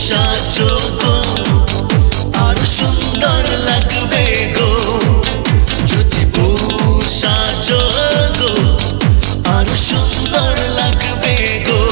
সাজো গো আর সুন্দর লাগবে গো যদি বউ সাজো গো আর সুন্দর লাগবে গো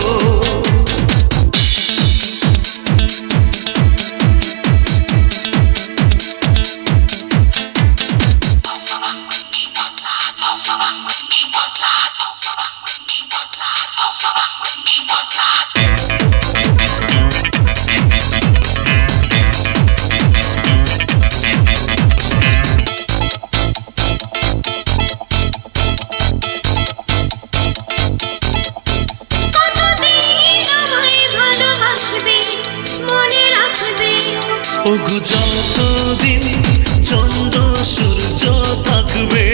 ওগো যতদিন চন্দ্র সূর্য থাকবে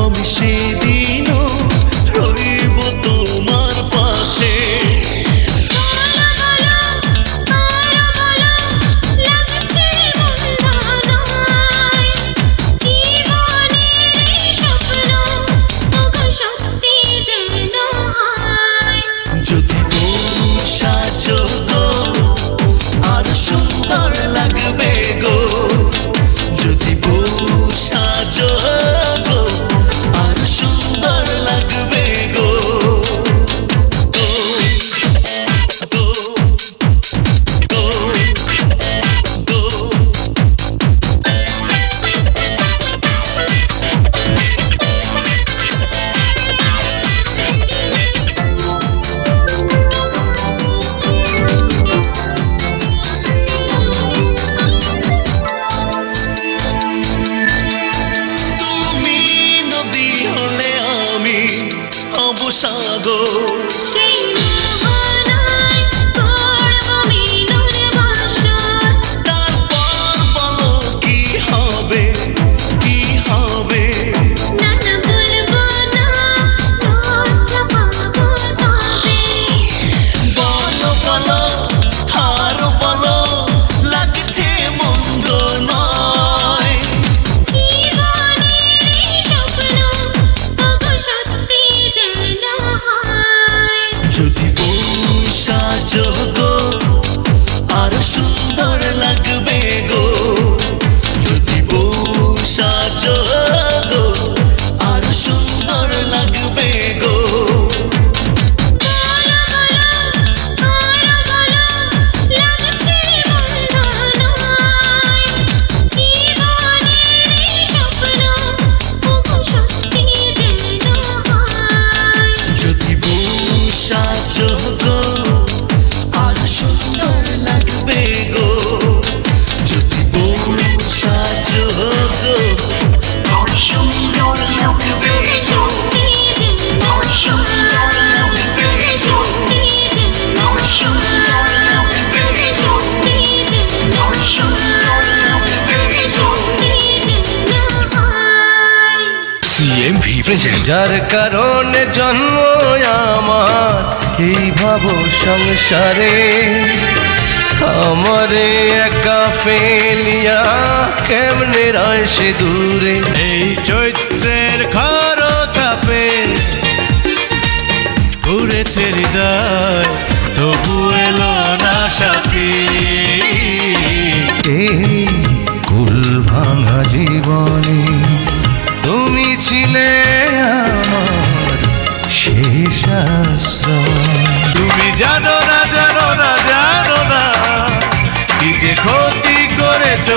আমি সেদিনও রইব তোমার পাশে যদি বউ সাজো গো আর সুন্দর লাগবে গো যদি বউ সাজো গো আর সুন্দর লাগবে গো গো গো গো গো তুমি নদী হলে আমি হব সাগর তারপর বলো কি হবে কি হবে বলো বলো আরো বলো লাগছে মন্দ নয় যদি বউ সাজো গো আর সুন্দর লাগবে গো যদি বউ সাজো গো আর সুন্দর লাগবে গো যদি বউ সাজো গো আর সুন্দর লাগবে গো যদি বউ সাজো গো আর সুন্দর লাগবে গো আর সুন্দর লাগবে গো আর সুন্দর লাগবে গো আর সুন্দর লাগবে গো সিএমভি প্রেজেন্ট যার কারণে জন্ম আমার এই ভাব সংসারে আমারে একা ফেলিয়া কেমনে রয় সে দূরে এই চৈত্রের খর তাপে ঘুরেছে হৃদয় তবু এলো না সাথী এই কুল ভাঙা জীবনে তুমি ছিলে আমার শেষ আশ্রয় তুমি জানো না জানো না জানো না কি যে ক্ষতি করেছো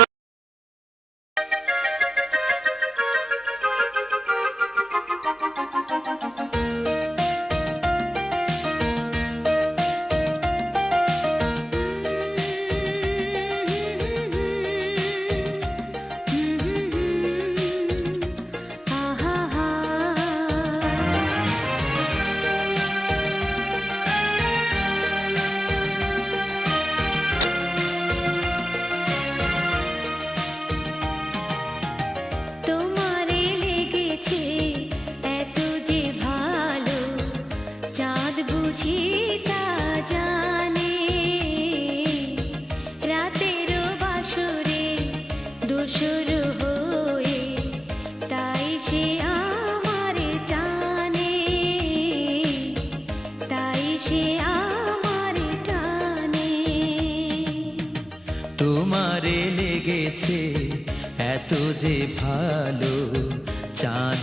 ha ha ha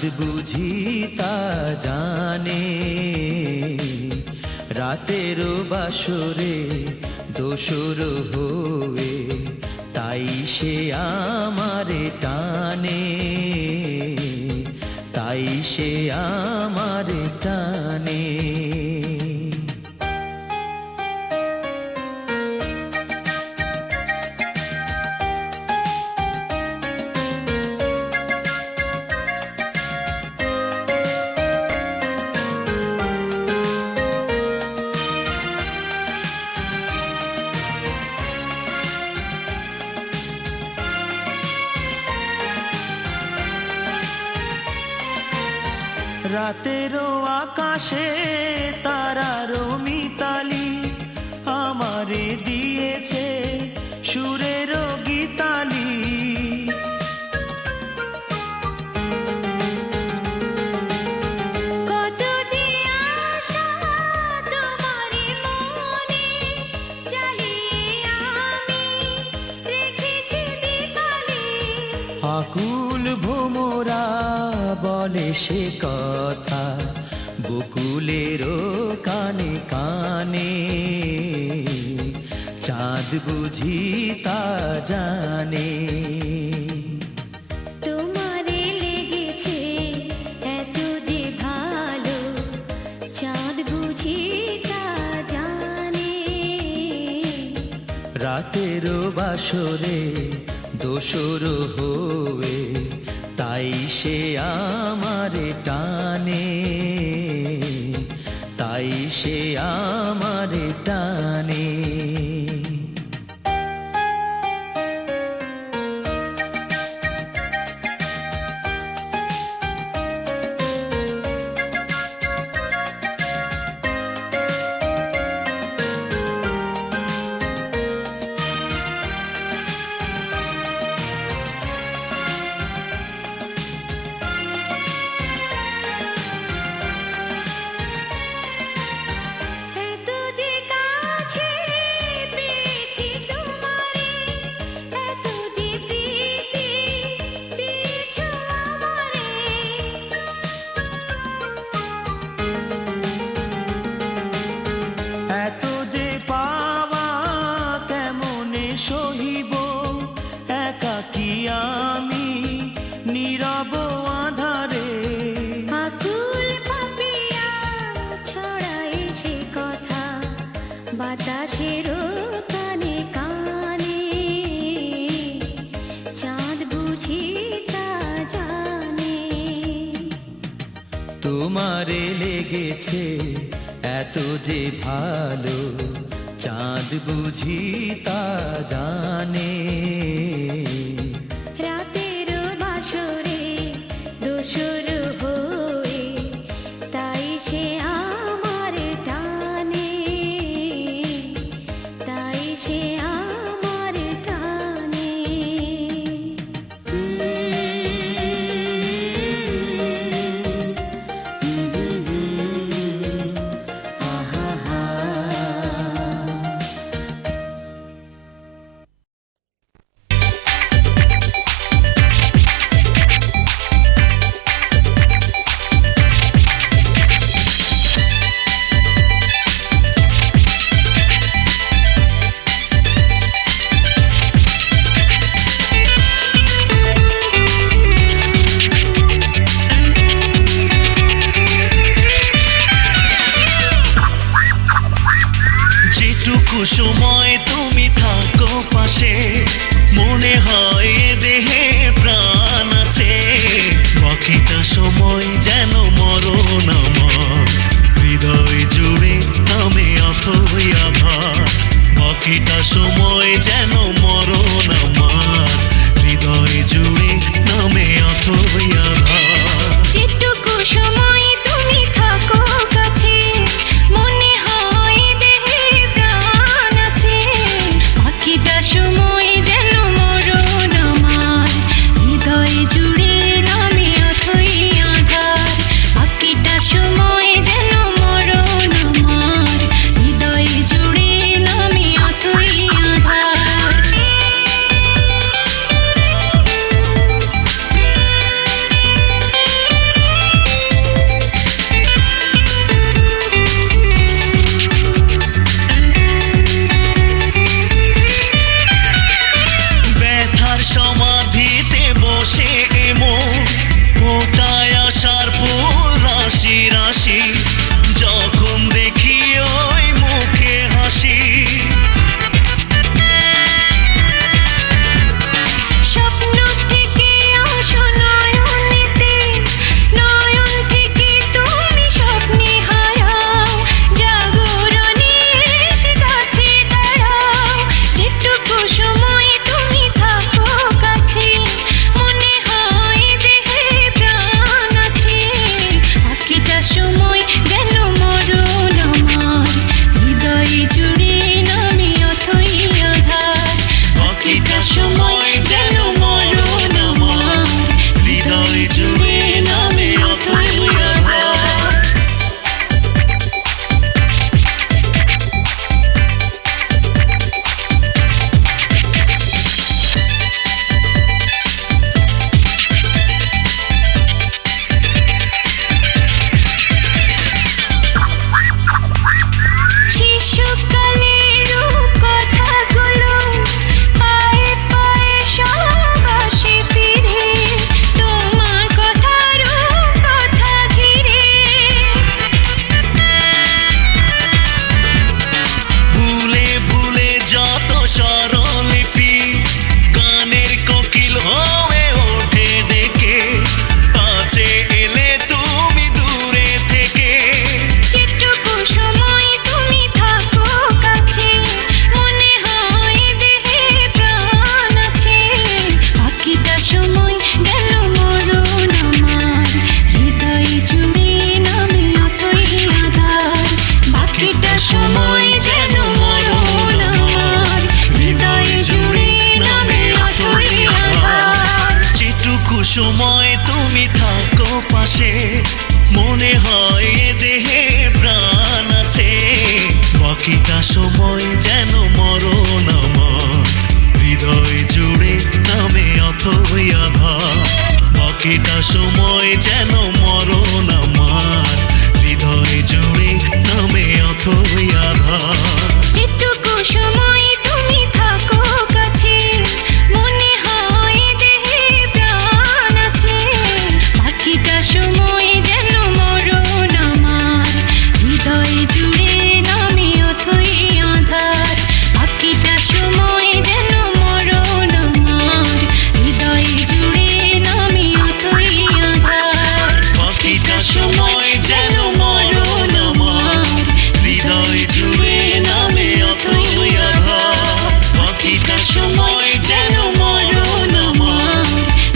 চাঁদ বুঝি তা জানে রাতেরও বাসরে দোসর হয়ে তাই সে আমারে টানে তাই সে আমারে টানে রাতেরও আকাশে তারারও মিতালি আমারে দিয়েছে সুরেরও গীতালি কত যে আশা তোমারই মনে জ্বালিয়ে আমি রেখেছি দীপালি আকুল ভোমরা বলে সে কথা বকুলেরও কানে কানে চাঁদ বুঝি তা জানে তোমারে লেগেছে এত যে ভালো চাঁদ বুঝি তা জানে রাতেরও বাসরে দোসর হয়ে তাই সে আমারে টানে তাই সে আমারে টানে এত যে কাছে পেয়েছি তোমারে এত যে প্রীতি দিয়েছো আমারে এত যে পাওয়া কেমনে সহিব একাকী আমি নীরব আধারে আকুল পাপিয়া ছড়ায় সে কথা বাতাসের কানে কানে চাঁদ বুঝি তা জানে তোমারে লেগেছে এত যে ভালো চাঁদ বুঝি তা জানে রাতের বাসরে দোসর হয়ে তাই সে আমার টানে তাই সে আমার টানে যেটুকু সময় তুমি থাকো পাশে মনে হয় এ দেহে প্রাণ আছে বাকিটা সময় যেন মরণ আমার হৃদয় জুড়ে নামে অথই আধার বাকিটা সময় যেন মরণ আমার হৃদয় জুড়ে নামে অথই আধার যেটুকু সময় তুমি থাকো কাছে মনে হয় দেহে প্রাণ আছে বাকিটা সময় যেন মরণ আমার হৃদয় জুড়ে নামে অথই আধার বাকিটা সময় যেন মরণ আমার হৃদয় জুড়ে নামে অথই আধার ভাসি যখন দেখি ওই মুখে হাসি স্বপ্ন থেকে আসো নয়নেতে, নয়ন থেকে তুমি স্বপ্নে হারাও, জাগরণে এসে কাছে দাঁড়াও, যেটুকু সময় তুমি থাকো কাছে, মনে হয় দেহে প্রাণ আছে, বাকিটা সময় যেন মরণ আমার, হৃদয়ে জুড়ে নামে অথই আধার, বাকিটা সময় যেন মরণ আমার হৃদয় জুড়ে নামে অথই আধার শিশুকালের কথাগুলো পায়ে পায়ে সব আসে ফিরে, তোমার কথার কথা ঘিরে, ভুলে ভুলে যত স্বরলিপি গানের কোকিল হয়ে ওঠে ডেকে কাছে এলে তুমি দূরে থেকে যেটুকু সময় তুমি থাকো কাছে, মনে হয় দেহে প্রাণ আছে, বাকিটা সময় যেন মরণ আমার, হৃদয়ে জুড়ে নামে অথই আধার, বাকিটা সময় যেন মরণ আমার, হৃদয়ে জুড়ে নামে অথই আধার। যেটুকু সময় তুমি থাকো পাশে মনে হয় এ দেহে প্রাণ আছে বাকিটা সময় যেন মরণ আমার হৃদয় জুড়ে নামে অথই আধার বাকিটা সময় যেন মরণ আমার হৃদয় জুড়ে নামে অথই আধার যেটুকু সময় তুমি থাকো কাছে, মনে হয় দেহে প্রাণ আছে, বাকিটা সময় যেন মরণ আমার, হৃদয়ে জুড়ে নামে অথই আধার, বাকিটা সময় যেন মরণ আমার, হৃদয়ে জুড়ে নামে অথই আধার, বাকিটা সময় যেন মরণ আমার হৃদয় জুড়ে নামে অথই আধার বাকিটা সময় যেন মরণ আমার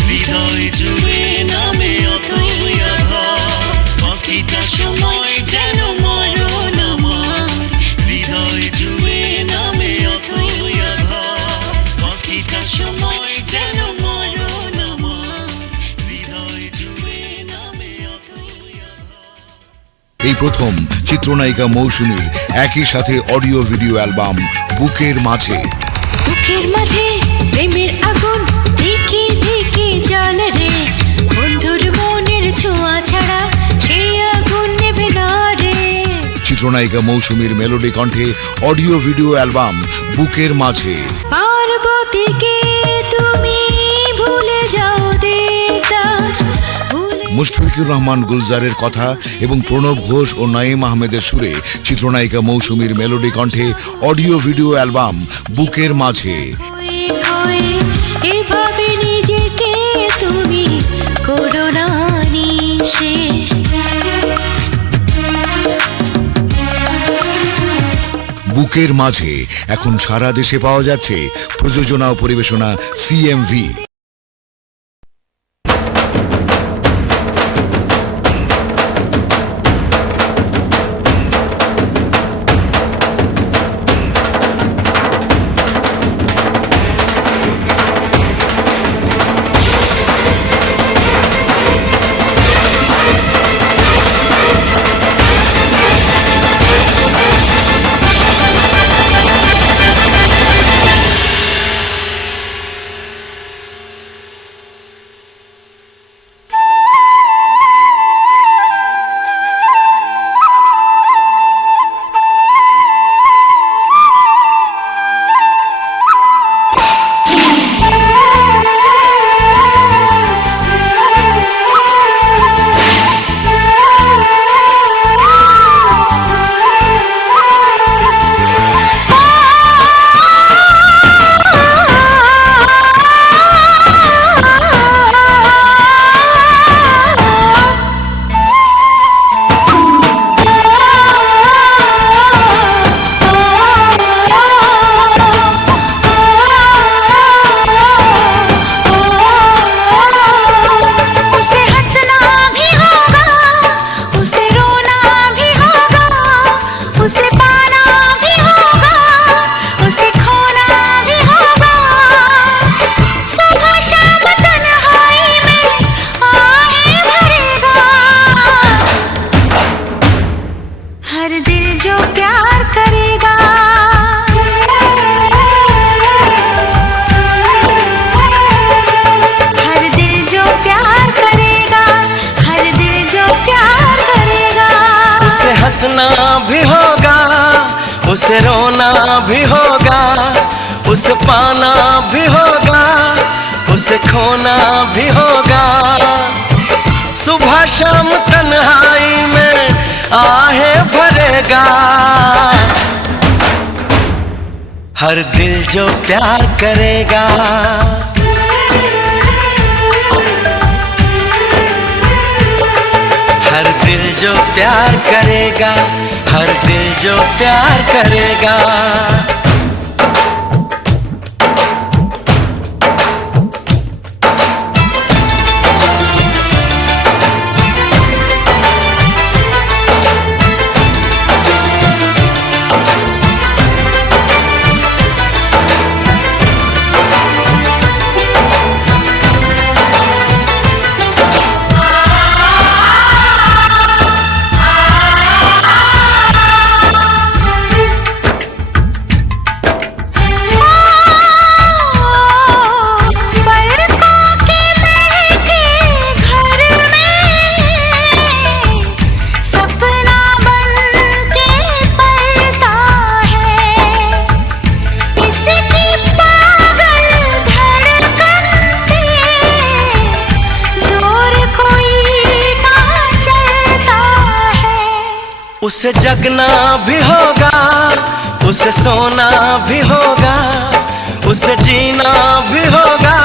হৃদয় জুড়ে নামে অথই আধার বাকিটা সময় যেন মরণ আমার হৃদয় জুড়ে নামে অথই আধার বাকিটা সময় যেন মরণ আমার হৃদয় জুড়ে নামে অথই আধার এই প্রথম চিত্রনায়িকা মৌসুমীর একই সাথে অডিও ভিডিও অ্যালবাম বুকের মাঝে। বুকের মাঝে প্রেমের আগুন দিকে দিকে জ্বলে রে, বন্ধুর মনের ছোঁয়া ছাড়া সেই আগুন নেবে না রে। চিত্রনায়িকা মৌসুমীর মেলোডি কণ্ঠে অডিও ভিডিও অ্যালবাম বুকের মাঝে। পার্বতীকে তুমি ভুলে যাও দেবদাস, ভুলে মুশফিকুর রহমান গুলজারের কথা এবং প্রণব ঘোষ ও নাঈম আহমেদের সুরে চিত্রনায়িকা মৌসুমীর মেলোডি কণ্ঠে অডিও ভিডিও অ্যালবাম বুকের মাঝে। হয়ে হয়ে এভাবে নিজেকে তুমি করো না নিঃশেষ। বুকের মাঝে এখন সারা দেশে পাওয়া যাচ্ছে প্রযোজনা ও পরিবেশনা CMV। हंसना भी होगा, उसे रोना भी होगा, उसे पाना भी होगा, उसे खोना भी होगा। सुबह शाम तन्हाई में आहे भरेगा, हर दिल जो प्यार करेगा। हर दिल जो प्यार करेगा, हर दिल जो प्यार करेगा। उसे जगना भी होगा, उसे सोना भी होगा, उसे जीना भी होगा,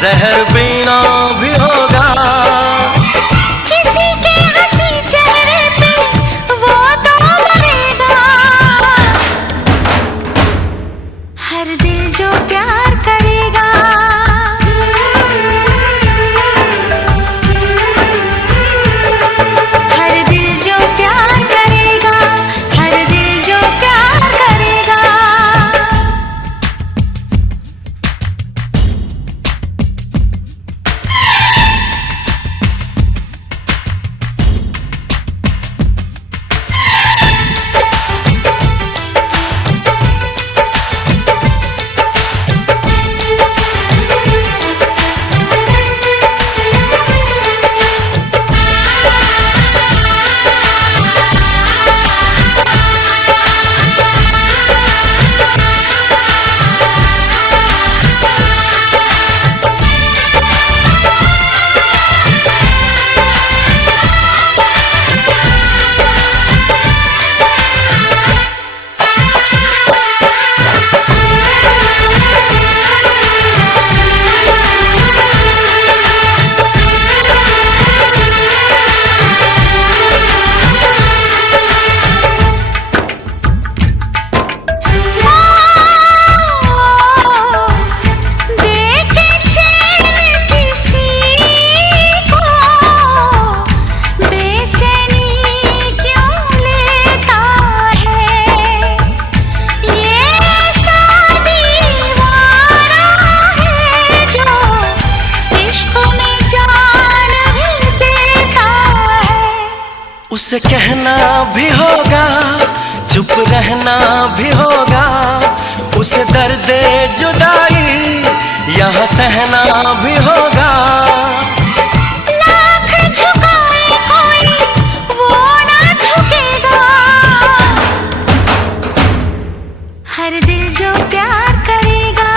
जहर पीना भी होगा। किसी के हंसी चेहरे पे वो तो मरेगा, हर दिल जो प्यार करेगा। हर दिल जो प्यार करेगा, हर दिल जो प्यार करेगा। उसे कहना भी होगा, चुप रहना भी होगा, उसे दर्द जुदाई यहाँ सहना भी होगा। लाख झुकाए कोई वो ना झुकेगा, हर दिल जो प्यार करेगा।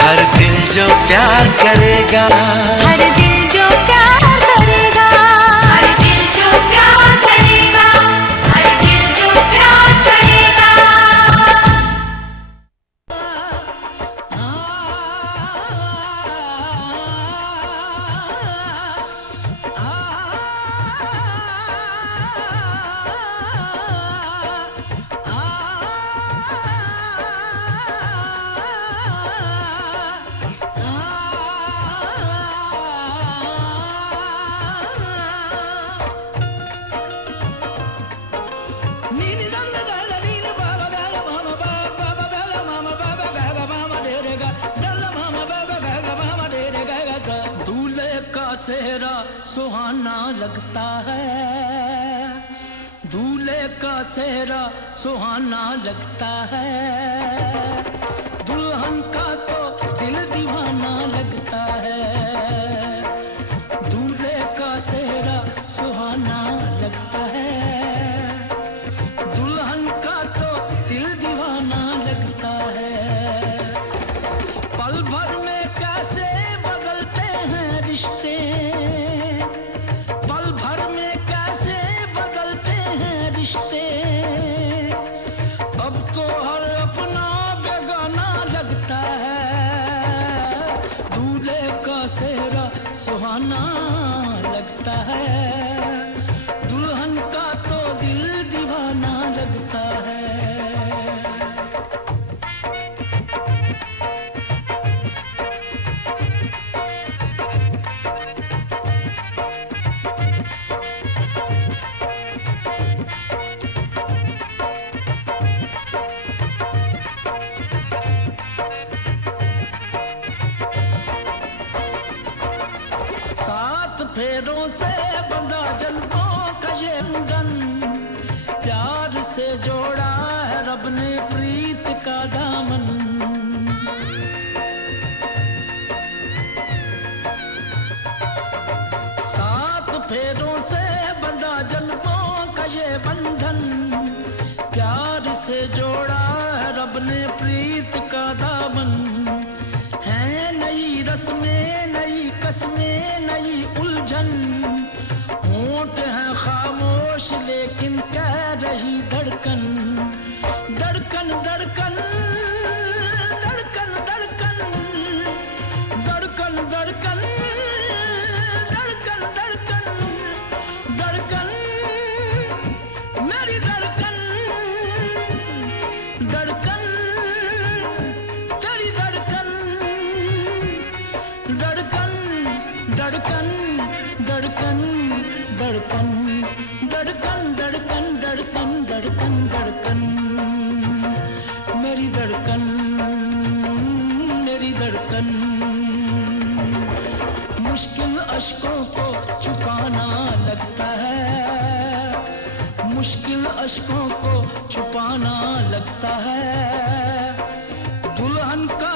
हर दिल जो प्यार करेगा, हर दिल जो प्यार करेगा, हर दिल जो प्यार करेगा, हर दिल जो प्यार करेगा। सेहरा सुहाना लगता है, दूल्हे का सेहरा सुहाना लगता है, दुल्हन का तो दिल दीवाना लगता है। कैसे बदलते हैं रिश्ते, पल भर में कैसे बदलते हैं रिश्ते। अब तो हर अपना बेगाना लगता है, दूल्हे का सेहरा सुहाना लगता है, दुल्हन का तो दिल दीवाना लगता है। सात फेरों से बंधा जन्मों का ये बंधन, प्यार से जोड़ा है रब ने प्रीत का दामन। सात फेरों से बंधा जन्मों का ये बंधन, प्यार से जोड़ा है रब ने प्रीत का दामन। है नई रस्में नई कस्में नई उलझन, होंठ हैं खामोश लेकिन कह रही धड़कन। धड़कन धड़कन धड़कन धड़कन धड़कन धड़कन धड़कन धड़कन धड़कन मेरी धड़कन धड़कन तेरी धड़कन धड़कन धड़कन धड़कन धड़कन धड़कन धड़कन धड़कन धड़कन धड़कन मेरी धड़कन मेरी धड़कन। मुश्किल अश्कों को छुपाना लगता है, मुश्किल अश्कों को छुपाना लगता है, दुल्हन का